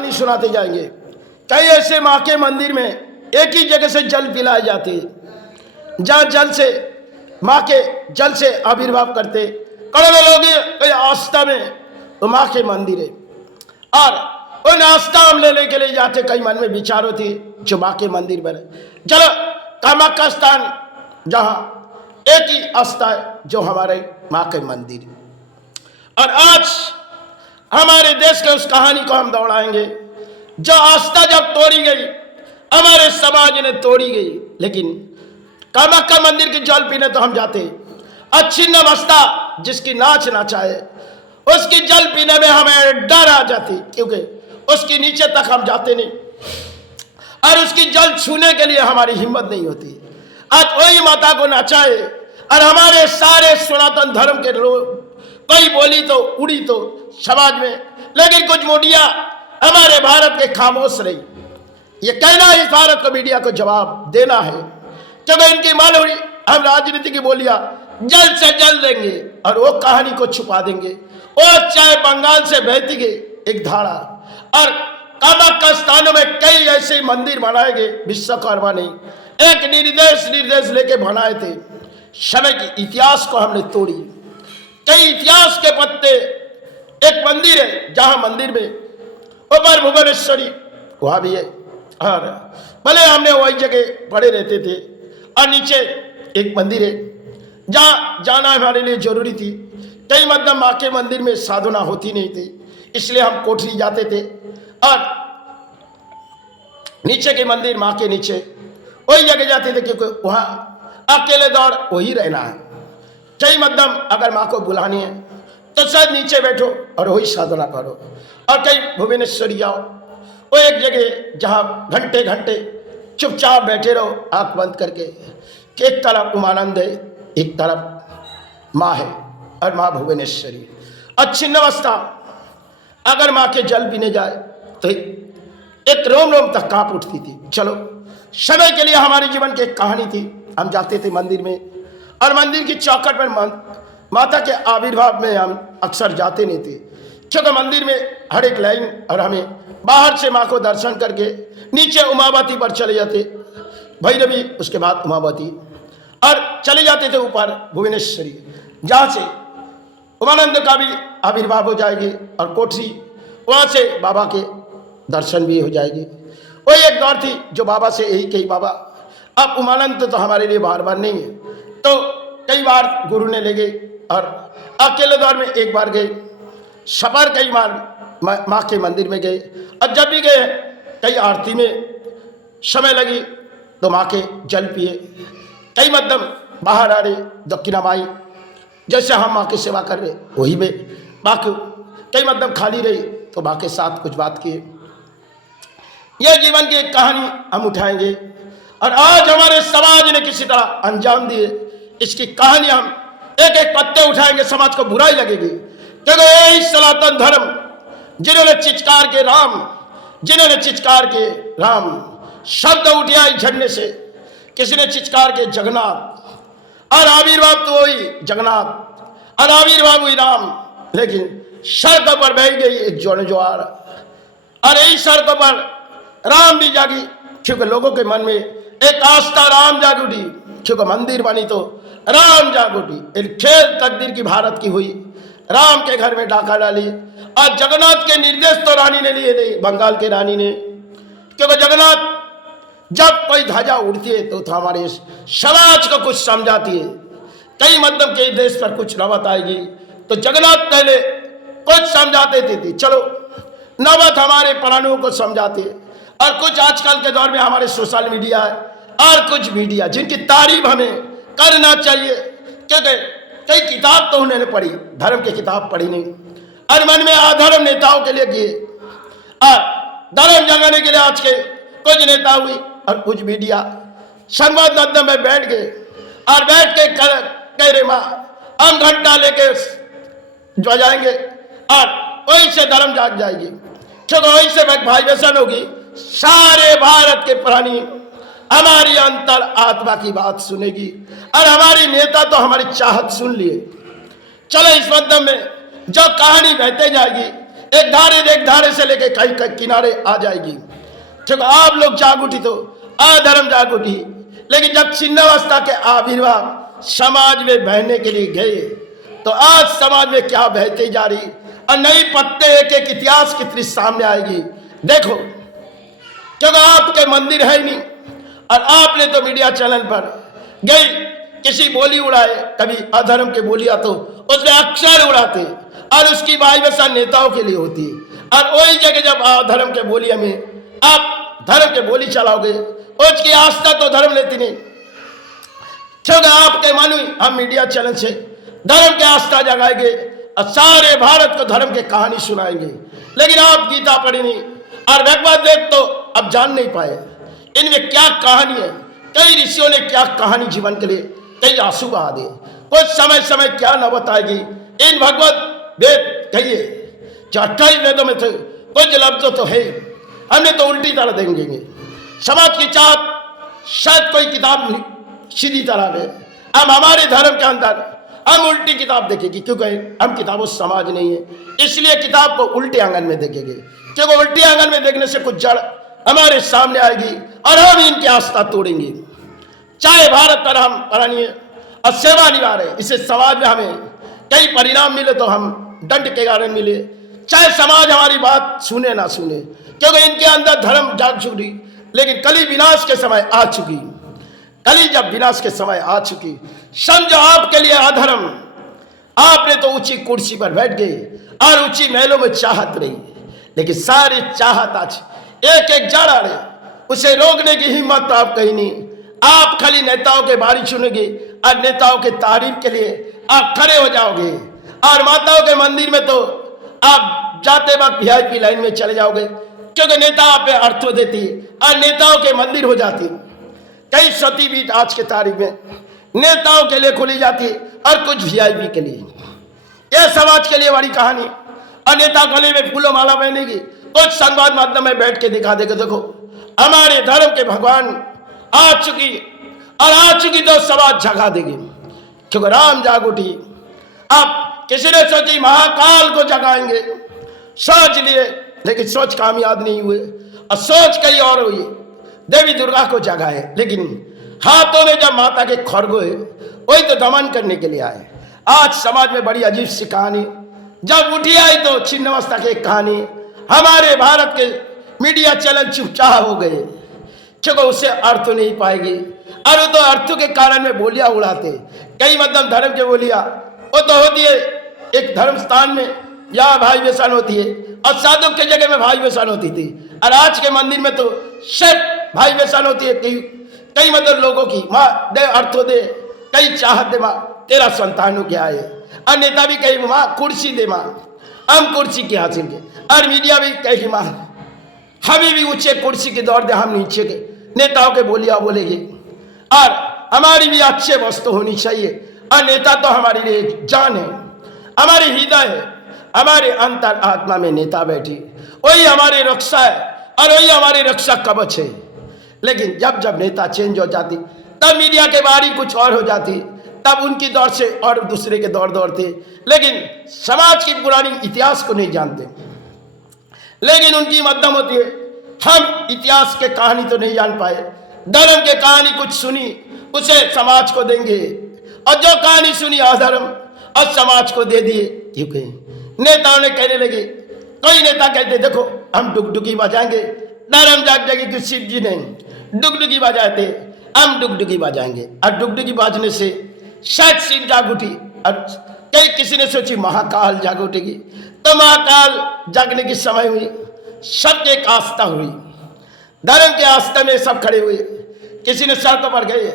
कहानी सुनाते जाएंगे। कई ऐसे माँ के मंदिर में एक ही जगह से जल पिलाए जाते, जहाँ जल से माँ के जल से आविर्भाव करते करोड़ों लोग कई आस्था में वो माँ के मंदिर है, और उन आस्था हम लेने के लिए जाते। कई मन में विचार होती जो माँ के मंदिर बने। चलो कामाख्या स्थान जहाँ एक ही आस्था है जो हमारे माँ के मंदिर, और आज हमारे देश के उस कहानी को हम दौड़ाएंगे जो आस्था जब तोड़ी गई, हमारे समाज ने तोड़ी गई। लेकिन कामाख्या मंदिर की जल पीने तो हम जाते, अच्छी नवस्था जिसकी नाच नचाए उसकी जल पीने में हमें डर आ जाती, क्योंकि उसके नीचे तक हम जाते नहीं और उसकी जल छूने के लिए हमारी हिम्मत नहीं होती। आज वही माता को नचाए और हमारे सारे सनातन धर्म के लोग कोई बोली तो उड़ी तो समाज में, लेकिन कुछ मीडिया हमारे भारत के खामोश रही। ये कहना है भारत को मीडिया को जवाब देना है, क्योंकि इनकी मान हुई हम राजनीति की बोलियां जल्द से जल्द देंगे और वो कहानी को छुपा देंगे। वो चाहे बंगाल से बहती गई एक धारा, और कामाख्या स्थानों में कई ऐसे मंदिर बनाए गए विश्वकर्मा ने एक निर्देश लेके बनाए थे। समय के इतिहास को हमने तोड़ी। कई इतिहास के पत्ते, एक मंदिर है जहां मंदिर में ऊपर भुवनेश्वरी वहां भी है, और भले हमने वही जगह पड़े रहते थे, और नीचे एक मंदिर है जहां जाना हमारे लिए जरूरी थी। कई मतलब माँ के मंदिर में साधना होती नहीं थी, इसलिए हम कोठरी जाते थे, और नीचे के मंदिर माँ के नीचे वही जगह जाते थे, क्योंकि वहां अकेले दौड़ वही रहना है। कई मतलब अगर माँ को बुलानी है तो शायद नीचे बैठो और वही साधना करो, और कई भुवनेश्वरी जाओ, वो एक जगह जहाँ घंटे घंटे चुपचाप बैठे रहो आंख बंद करके, कि एक तरफ उमानंद है, एक तरफ माँ है, और माँ भुवनेश्वरी। अच्छी अवस्था अगर माँ के जल पीने जाए तो एक रोम रोम तक कांप उठती थी। चलो समय के लिए हमारे जीवन की एक कहानी थी। हम जाते थे मंदिर में, और मंदिर की चौखट पर माता के आविर्भाव में हम अक्सर जाते नहीं थे, क्योंकि मंदिर में हर एक लाइन, और हमें बाहर से माँ को दर्शन करके नीचे उमावती पर चले जाते, भैरवी उसके बाद उमावती, और चले जाते थे ऊपर भुवनेश्वरी, जहाँ से उमानंद का भी आविर्भाव हो जाएगी, और कोठरी वहाँ से बाबा के दर्शन भी हो जाएगी। वही एक दौर थी जो बाबा से यही कही, बाबा अब उमानंद तो हमारे लिए बार बार नहीं है। तो कई बार गुरु ने ले गए, और अकेले दौर में एक बार गए, सफर कई बार माँ के मंदिर में गए, और जब भी गए कई आरती में समय लगी तो माँ के जल पिए। कई मतलब बाहर आ रहे दक्षिणा माई, जैसे हम माँ की सेवा कर रहे वही में बाकी कई मतलब खाली रही तो माँ के साथ कुछ बात किए। यह जीवन की एक कहानी हम उठाएंगे, और आज हमारे समाज ने किसी तरह अंजाम दिए, इसकी कहानी हम एक एक पत्ते उठाएंगे। समाज को बुराई लगेगी, क्योंकि यही सनातन धर्म जिन्होंने चिचकार के राम शब्द उठिया झंडे से, किसी ने चिचकार के जगन्नाथ, और आविर्भाव तो वही जगन्नाथ और आविर्भाव हुई राम। लेकिन सड़कों पर बह गई एक ज्वार, और यही सड़कों पर राम भी जागी, क्योंकि लोगों के मन में एक आस्था राम जाग उठी, क्योंकि मंदिर बनी तो राम जाग उठी। एक खेल तकदीर की भारत की हुई, राम के घर में डाका डाली, और जगन्नाथ के निर्देश तो रानी ने लिए नहीं, बंगाल के रानी ने, क्योंकि जगन्नाथ जब कोई ध्वजा उड़ती है तो हमारे समाज को कुछ समझाती है। कई मतलब के देश पर कुछ नौबत आएगी तो जगन्नाथ पहले कुछ समझाते थे, चलो नौबत हमारे प्राणों को समझाते, और कुछ आजकल के दौर में हमारे सोशल मीडिया है, और कुछ मीडिया जिनकी तारीफ हमें करना चाहिए, क्योंकि कई किताब तो उन्होंने पढ़ी, धर्म की किताब पढ़ी नहीं, और मन में अधर्म नेताओं के लिए किए, और धर्म जगाने के लिए आज के कुछ नेता हुई, और कुछ मीडिया संवाद माध्यम में बैठ गए, और बैठ के कह रहे माँ हम घंटा लेके जाएंगे, और वहीं से धर्म जाग जाएगी, क्योंकि वहीं से वाइब्रेशन होगी। सारे भारत के प्राणी हमारी अंतर आत्मा की बात सुनेगी, और हमारी नेता तो हमारी चाहत सुन लिए। चलो इस मध्यम में जो कहानी बहते जाएगी, एक धारे से लेके कई कई किनारे आ जाएगी। क्योंकि आप लोग जाग उठी तो अधर्म जाग उठी, लेकिन जब छिन्नावस्था के आविर्भाव समाज में बहने के लिए गए तो आज समाज में क्या बहते जा रही और नई पत्ते एक एक इतिहास कितनी सामने आएगी। देखो, क्योंकि आपके मंदिर है ही नहीं और आपने तो मीडिया चैनल पर गई किसी बोली उड़ाए, कभी अधर्म के बोलियां तो उसमें अक्षर उड़ाते और उसकी वाइब्रेशन नेताओं के लिए होती है। और वही जगह जब अधर्म के बोलिया में आप धर्म के बोली चलाओगे, उसकी आस्था तो धर्म लेती नहीं। क्योंकि आपके मन में हम मीडिया चैनल से धर्म के आस्था जगाएंगे और सारे भारत को धर्म की कहानी सुनाएंगे, लेकिन आप गीता पढ़ी नहीं और भगवद वेद तो अब जान नहीं पाए इनमें क्या कहानी है। कई ऋषियों ने क्या कहानी जीवन के लिए कई आंसू बहा दिए, कुछ समय समय क्या न बताएगी इन भगवत वेद। कहिए जो 28 वेदों में थे कुछ लफ्जों तो है, हमने तो उल्टी तरह देंगे। समाज की चाहत शायद कोई किताब सीधी तरह है, अब हमारे धर्म के अंदर हम उल्टी किताब देखेंगे, क्योंकि हम किताबों समाज नहीं है इसलिए किताब को उल्टे आंगन में देखेंगे। क्योंकि उल्टे आंगन में देखने से कुछ जड़ हमारे सामने आएगी और हम इनकी आस्था तोड़ेंगे। चाहे भारत पर हम परानीय और सेवा निभा रहे, इससे समाज में हमें कई परिणाम मिले तो हम दंड के कारण मिले, चाहे समाज हमारी बात सुने ना सुने, क्योंकि इनके अंदर धर्म जाग चुकी। लेकिन कली विनाश के समय आ चुकी, कली जब विनाश के समय आ चुकी, समझो आपके लिए अधर्म। आपने तो ऊंची कुर्सी पर बैठ गए और ऊंची महलों में चाहत रही, लेकिन सारी चाहत आज एक एक जड़ आ रहे, उसे रोकने की हिम्मत आप कहीं नहीं। आप खाली नेताओं के बारी चुनेंगे और नेताओं के तारीफ के लिए आप खड़े हो जाओगे और माताओं के मंदिर में तो आप जाते वक्त VIP लाइन में चले जाओगे, क्योंकि नेता आप पे अर्थों देती और नेताओं के मंदिर हो जाती। कई सती बीट आज के तारीख में नेताओं के लिए खुली जाती है और कुछ VIP के लिए। यह समाज के लिए बड़ी कहानी। और नेता गले में फूलों माला पहनेगी, कुछ संवाद माध्यम में बैठ के दिखा देगा, देखो हमारे धर्म के भगवान आ चुकी और आ चुकी तो समाज जगा देगी। क्योंकि राम जाग उठी। अब किसी ने सोची महाकाल को जगाएंगे, सोच लिए, लेकिन सोच कामयाब नहीं हुए और सोच कहीं और हुई, देवी दुर्गा को जगाए, लेकिन हाथों में जब माता के खरगोए वही तो दमन करने के लिए आए। आज समाज में बड़ी अजीब सी कहानी जब उठी आई तो छिन्नावस्था की कहानी। हमारे भारत के मीडिया चैनल चुपचाप हो गए, क्योंकि उससे अर्थ नहीं पाएगी और वो तो अर्थों के कारण में बोलियां उड़ाते। कई मतलब धर्म के बोलियां वो तो होती है एक धर्म स्थान में यहाँ भाई बेसान होती है और साधु के जगह में भाई बेसान होती थी, और आज के मंदिर में तो सिर्फ भाई बेसान होती है। कई मतलब लोगों की माँ दे अर्थों दे, कई चाहत दे माँ तेरा संतानों के आए, और नेता भी कही माँ कुर्सी दे माँ हम कुर्सी की हासिल के, और मीडिया भी कही माँ हमें भी ऊंचे कुर्सी की दौड़ दे, हम नीचे के नेताओं के बोलिया बोलेगी। और हमारी भी अच्छे वस्तु होनी चाहिए, और नेता तो हमारे लिए जान है, हमारी हृदय है, हमारे अंतर आत्मा में नेता बैठी, वही हमारी रक्षा है और वही हमारी रक्षा कवच है। लेकिन जब जब नेता चेंज हो जाती तब मीडिया के बारी कुछ और हो जाती, तब उनकी दौड़ से और दूसरे के दौड़ दौड़ते, लेकिन समाज की पुरानी इतिहास को नहीं जानते। लेकिन उनकी मध्यम होती है, हम इतिहास के कहानी तो नहीं जान पाए, धर्म के कहानी कुछ सुनी उसे समाज को देंगे, और जो कहानी सुनी अधर्म और समाज को दे दिए। क्योंकि नेताओं ने कहने लगे, कोई नेता कहते देखो हम डुगडुगी बजाएंगे, धर्म जाग जाएगी कि शिव जी ने डुगडुगी बजाते, हम डुगडुगी बजाएंगे, और डुगडुगी बाजने से शायद शिव जाग उठी। और कई किसी ने सोची महाकाल जाग उठेगी, तो महाकाल जागने की समय हुई, सबके एक आस्था हुई, धर्म के आस्था में सब खड़े हुए। किसी ने सड़कों पर गए,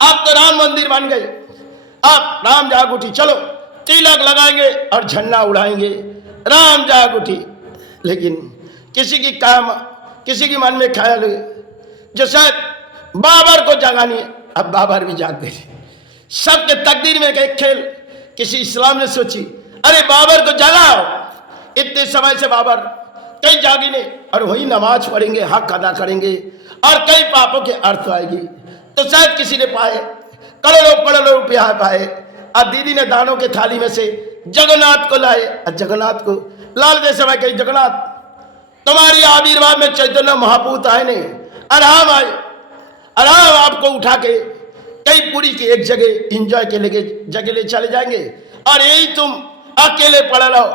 अब तो राम मंदिर बन गए, अब राम जाग उठी, चलो तिलक लगाएंगे और झंडा उड़ाएंगे, राम जाग उठी। लेकिन किसी की काम, किसी के मन में ख्याल हुए जो शायद बाबर को जगानी है, अब बाबर भी जाग गए। सबके तकदीर में एक खेल, किसी इस्लाम ने सोची अरे बाबर को जगाओ, इतने समय से बाबर कई जागी नहीं, और वही नमाज पढ़ेंगे, हक अदा करेंगे और कई पापों के अर्थ आएगी। तो शायद किसी ने पाए, करोड़ों करोड़ों रुपया पाए, और दीदी ने दानों के थाली में से जगन्नाथ को लाए और जगन्नाथ को लाल दे समय कही जगन्नाथ तुम्हारी आविर्भाव में चैतन्य महापूत आए नहीं, आराम आए, आराम आपको उठा के कई पूरी की एक जगह इंजॉय के लिए जगह ले चले जाएंगे और यही तुम अकेले पड़े रहो।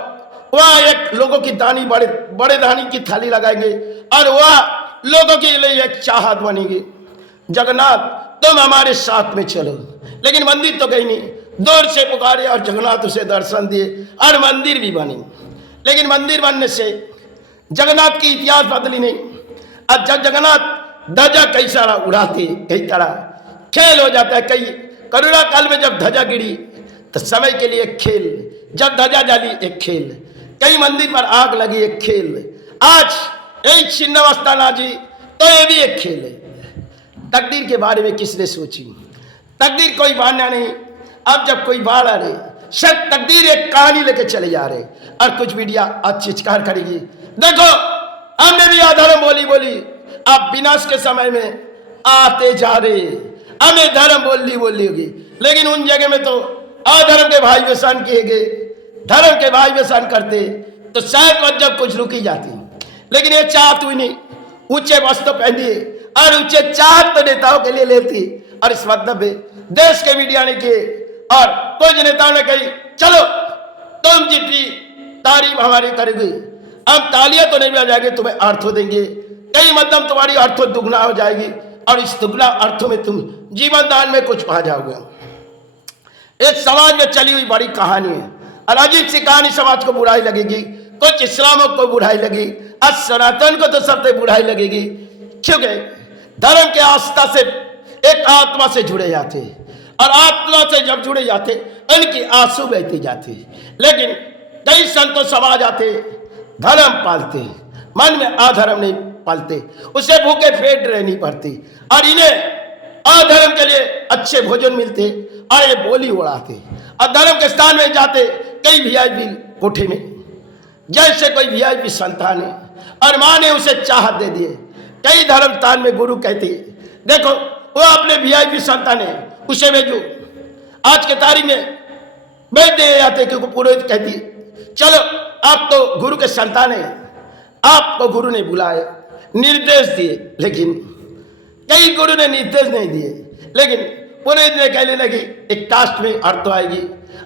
वहां एक लोगों की दानी बड़े बड़े दानी की थाली लगाएंगे और वह लोगों के लिए एक चाहत बनेगी। जगन्नाथ तुम हमारे साथ में चलो। लेकिन मंदिर तो गई नहीं, दूर से पुकारे और जगन्नाथ उसे दर्शन दिए और मंदिर भी बनी। लेकिन मंदिर बनने से जगन्नाथ की इतिहास बदली नहीं। अब जब जगन्नाथ ध्वजा कई सारा उड़ाते, कई तरह खेल हो जाता है। कई करुणा काल में जब ध्वजा गिरी तो समय के लिए एक खेल, जब ध्वजा जली एक खेल, कई मंदिर पर आग लगी एक खेल, आज यही छिन्नवस्था नाजी तो ये भी एक खेल है। तकदीर के बारे में किसने सोची? तकदीर कोई बांधना नहीं। अब जब कोई बाढ़ आ रही, सब तकदीर एक कहानी लेके चले जा रहे और कुछ मीडिया आज चित्कार करेगी, देखो हमने भी अधर्म बोली बोली, आप विनाश के समय में आते जा रहे, हमें धर्म बोली होगी। लेकिन उन जगह में तो अधर्म के भाई बेसान किए गए, धर्म के भाई बेसान करते तो शायद जब कुछ रुकी जाती। लेकिन ये चाहत हुई नहीं, ऊंचे वस्त्र पहनिए और ऊंचे चाहत तो नेताओं के लिए लेती। और इस मतलब में देश के मीडिया ने किए और कुछ नेताओं ने कही चलो तुम जितनी तारीफ हमारी करेगी, हम तालियां तो नहीं बजाएंगे, तुम्हें अर्थों देंगे, कई मतलब तुम्हारी अर्थों दुगना हो जाएगी और इस दुगना अर्थों में तुम जीवन दान में कुछ पा जाओगे। एक समाज में चली हुई बड़ी कहानी है और अजीब सी कहानी, समाज को बुराई लगेगी, कुछ इस्लामों को बुराई लगी, आज सनातन को तो सबसे बुराई लगेगी, क्योंकि धर्म के आस्था से एक आत्मा से जुड़े जाते और आत्मा से जब जुड़े जाते उनकी आंसू बहती जाती। लेकिन कई संतों समाज आते, धर्म पालते, मन में अधर्म नहीं पालते, उसे भूखे पेट रहनी पड़ती और इन्हें अधर्म के लिए अच्छे भोजन मिलते और ये बोली उड़ाते और धर्म के स्थान में जाते कई वीआईपी कोठे में, जैसे कोई वीआईपी संतान है और मां ने उसे चाहत दे दिए। कई धर्म स्थान में गुरु कहते देखो वो अपने वीआईपी संतान है उसे भेजो। आज के तारीख में भेज दे जाते क्योंकि पुरोहित कहती चलो आप तो गुरु के संतान है, आपको गुरु ने बुलाए, निर्देश दिए, लेकिन कई गुरु ने निर्देश नहीं दिए। लेकिन पुरोहित ने कहने लगी एक कास्ट में अर्थ आएगी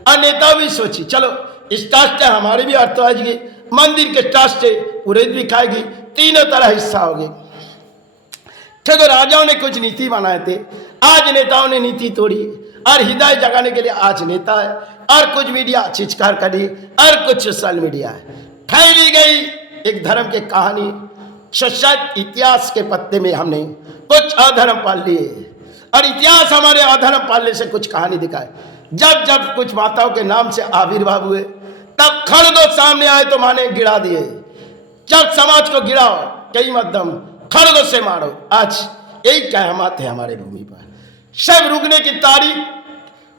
और नेता भी सोची चलो इस कास्ट से हमारी भी अर्थ आएगी, मंदिर के कास्ट से पुरोहित भी खाएगी, तीनों तरह हिस्सा होगी। तो राजाओं ने कुछ नीति बनाए थे, आज नेताओं ने नीति तोड़ी और हिदायत जगाने के लिए आज नेता है और कुछ मीडिया चित्कार करी और कुछ सोशल मीडिया है। फैली गई एक धर्म की कहानी, शायद इतिहास के पत्ते में हमने कुछ अधर्म पाल लिए और इतिहास हमारे अधर्म पालने से कुछ कहानी दिखाए। जब जब कुछ माताओं के नाम से आविर्भाव हुए तब खड़गों सामने आए तो माने गिरा दिए। जब समाज को गिराओ कई मध्यम खड़गों से मारो। आज यही कहमत है हमारे भूमि पर, सब रुकने की तारीख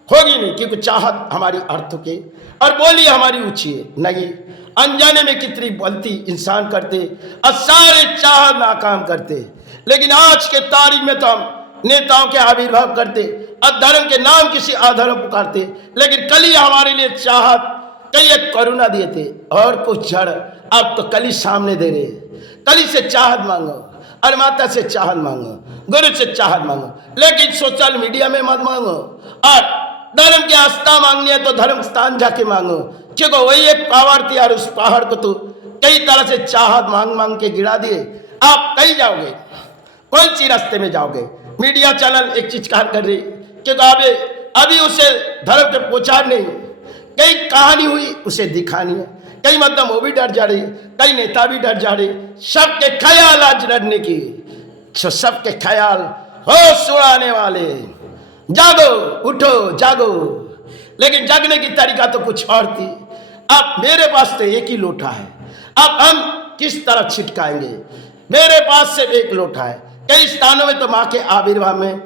होगी नहीं क्योंकि चाहत हमारी अर्थ के और बोली हमारी ऊंची है नहीं। अनजाने में कितनी गलती इंसान करते और सारे चाहत नाकाम करते। लेकिन आज के तारीख में तो हम नेताओं के आविर्भाव करते और धर्म के नाम किसी अधर्म पुकारते। लेकिन कल ही हमारे लिए चाहत कई एक करुणा दिए थे और कुछ जड़ अब तो कल ही सामने दे रहे। कल ही से चाहत मांगो और माता से चाहत मांगो, गुरु से चाहत मांगो, लेकिन सोशल मीडिया में मत मांगो। और धर्म की आस्था मांगनी है तो धर्म स्थान जाके मांगो, क्योंकि वही एक पहाड़ थी और उस पहाड़ को तो कई तरह से चाहत मांग मांग के गिरा दिए। आप कहीं जाओगे, कौन सी रास्ते में जाओगे? मीडिया चैनल एक चीज कार कर रही क्योंकि अभी उसे धर्म के प्रचार नहीं, कई कहानी हुई उसे दिखानी है, कई मतलब वो भी डर जा रही, कई नेता भी डर जा रही। सबके ख्याल आज लड़ने की, सबके ख्याल होश उड़ाने वाले, जागो उठो जागो। लेकिन जागने की तरीका तो कुछ और थी। अब मेरे पास तो एक ही लोटा है, अब हम किस तरह छिटकाएंगे? मेरे पास सिर्फ एक लोटा है। कई स्थानों में तो माँ के आविर्भाव में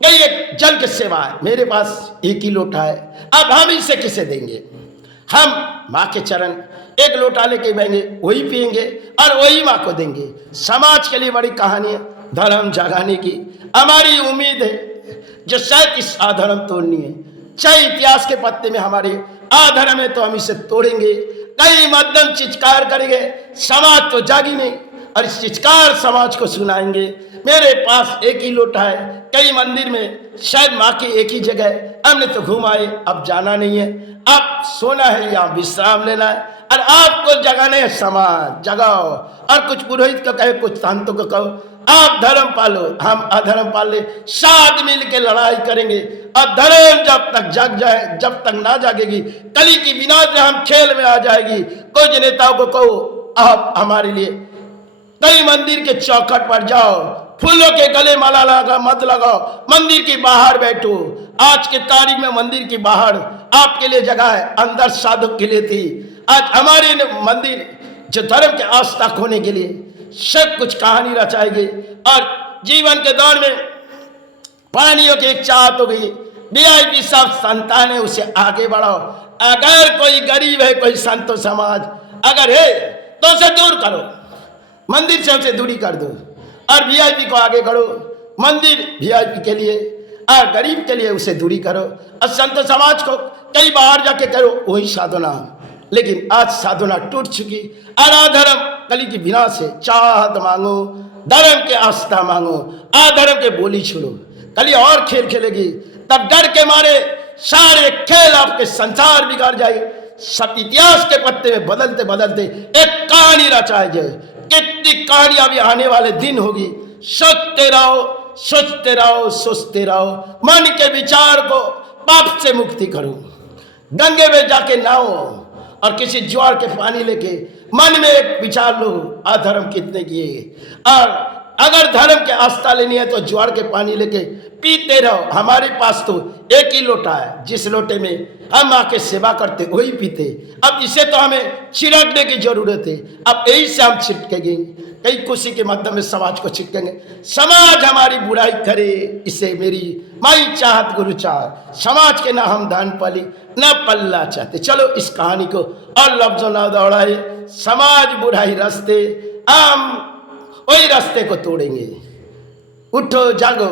कई एक जल की सेवा है, मेरे पास एक ही लोटा है। अब हम इसे किसे देंगे? हम माँ के चरण एक लोटा लेके बहेंगे, वही पिएंगे और वही माँ को देंगे। समाज के लिए बड़ी कहानी है धर्म जगाने की। हमारी उम्मीद है जो शायद इस अधर्म तोड़नी है, चाहे इतिहास के पत्ते में हमारे अधर्म है तो हम इसे तोड़ेंगे। कई मध्यम चिचकार करेंगे, समाज तो जागी नहीं, और इस चिचकार समाज को सुनाएंगे। मेरे पास एक ही लोटा है, कई मंदिर में शायद माँ की एक ही जगह है, हमने तो घुमाए, अब जाना नहीं है, अब सोना है या विश्राम लेना है, और आपको जगाने समाज जगाओ। और कुछ पुरोहित को कहे, कुछ संतों को कहो, आप धर्म पालो, हम अधर्म पाल ले, साथ मिल के लड़ाई करेंगे। और धर्म जब तक जग जाए, जब तक ना जागेगी, कली की विनाश में हम खेल में आ जाएगी। कुछ नेताओं को कहो, आप हमारे लिए कई मंदिर के चौखट पर जाओ, फूलों के गले माला लगा मत लगाओ, मंदिर के बाहर बैठो। आज के तारीख में मंदिर के बाहर आपके लिए जगह है, अंदर साधु के लिए थी। आज हमारे मंदिर जो धर्म के आस्था खोने के लिए सब कुछ कहानी रचाएगी। और जीवन के दौर में पानियों की एक चाहत हो गई, वीआईपी सब संतान है, उसे आगे बढ़ाओ। अगर कोई गरीब है, कोई संतो समाज अगर है तो उसे दूर करो, मंदिर से उसे दूरी कर दो, और वीआईपी को आगे करो। मंदिर वीआईपी के लिए और गरीब के लिए उसे दूरी करो, और संत समाज को कई बाहर जाके करो वही साधना। लेकिन आज साधना टूट चुकी, अधर्म कली की विनाश है। चाहत मांगो, धर्म के आस्था मांगो, अधर्म के बोली छोड़ो, कली और खेल खेलेगी। तब डर के मारे सारे खेल आपके संसार बिगाड़ जाए। सब इतिहास के पत्ते में बदलते बदलते एक कहानी रचाई जाए। कितनी कहानियां भी आने वाले दिन होगी। सोचते रहो, सोचते रहो, सोचते रहो, मन के विचार को पाप से मुक्ति करो। गंगे में जाके नहाओ और किसी ज्वार के पानी लेके मन में एक विचार लो, अधर्म कितने किए। और अगर धर्म के आस्था लेनी है तो ज्वार के पानी लेके पीते रहो। हमारे पास तो एक ही लोटा है, जिस लोटे में हम आके सेवा करते वही पीते। अब इसे तो हमें छिड़कने की जरूरत है, अब यही से हम छिटकेंगे, कई खुशी के माध्यम में समाज को छिटकेंगे। समाज हमारी बुराई करे, इसे मेरी माई चाहत गुरु चाह। समाज के ना हम दान पाली ना पल्ला चाहते। चलो इस कहानी को और लफ्जों ना दौड़ाए। समाज बुराई रास्ते, हम वही रास्ते को तोड़ेंगे। उठो जागो,